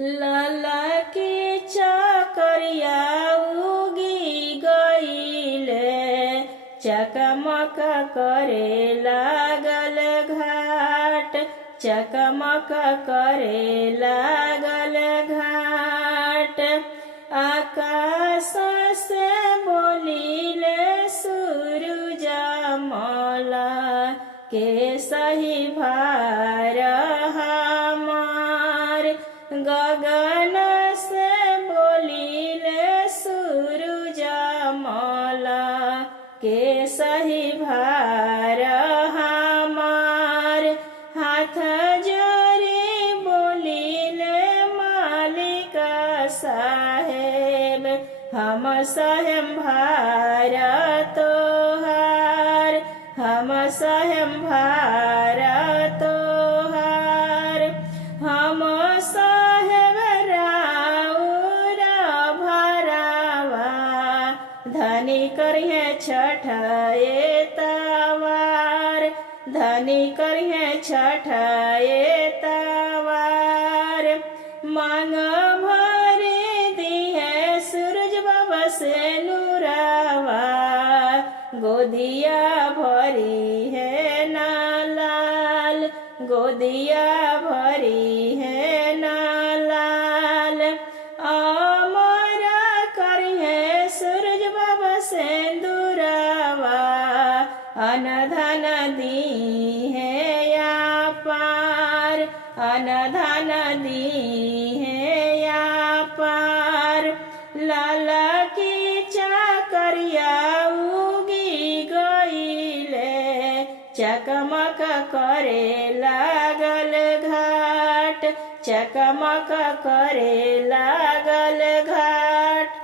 लाला की चकरिया उगी गईले, चकमक करे लागल घाट, चकमक करे लागल घाट। आकाश से बोलिले सूरज मौला, के सही भार हमार। गगन से बोलिले सूरज मौला, के सही भार हमार। हाथ जोड़ी बोलिले मालिक साहेब, हम सहेम भार तोहार, हम सहेम भार तोहार। हम सहेम राउर भरावा, धनी करिहे छठ एतवार, धनी करिहे छठ एतवार। मांग भरी दिहे सूरज बाबा से नूरावा, गोदिया भरी है ना लाल, गोदिया भरी है ना लाल। अमर करिहे सूरज बाबा से दूरावा, अनधन दी है या पार, अनधन दी है या पार। लाला की चकरिया उगी गईले, चकमक करे लागल घाट, चकमक करे लागल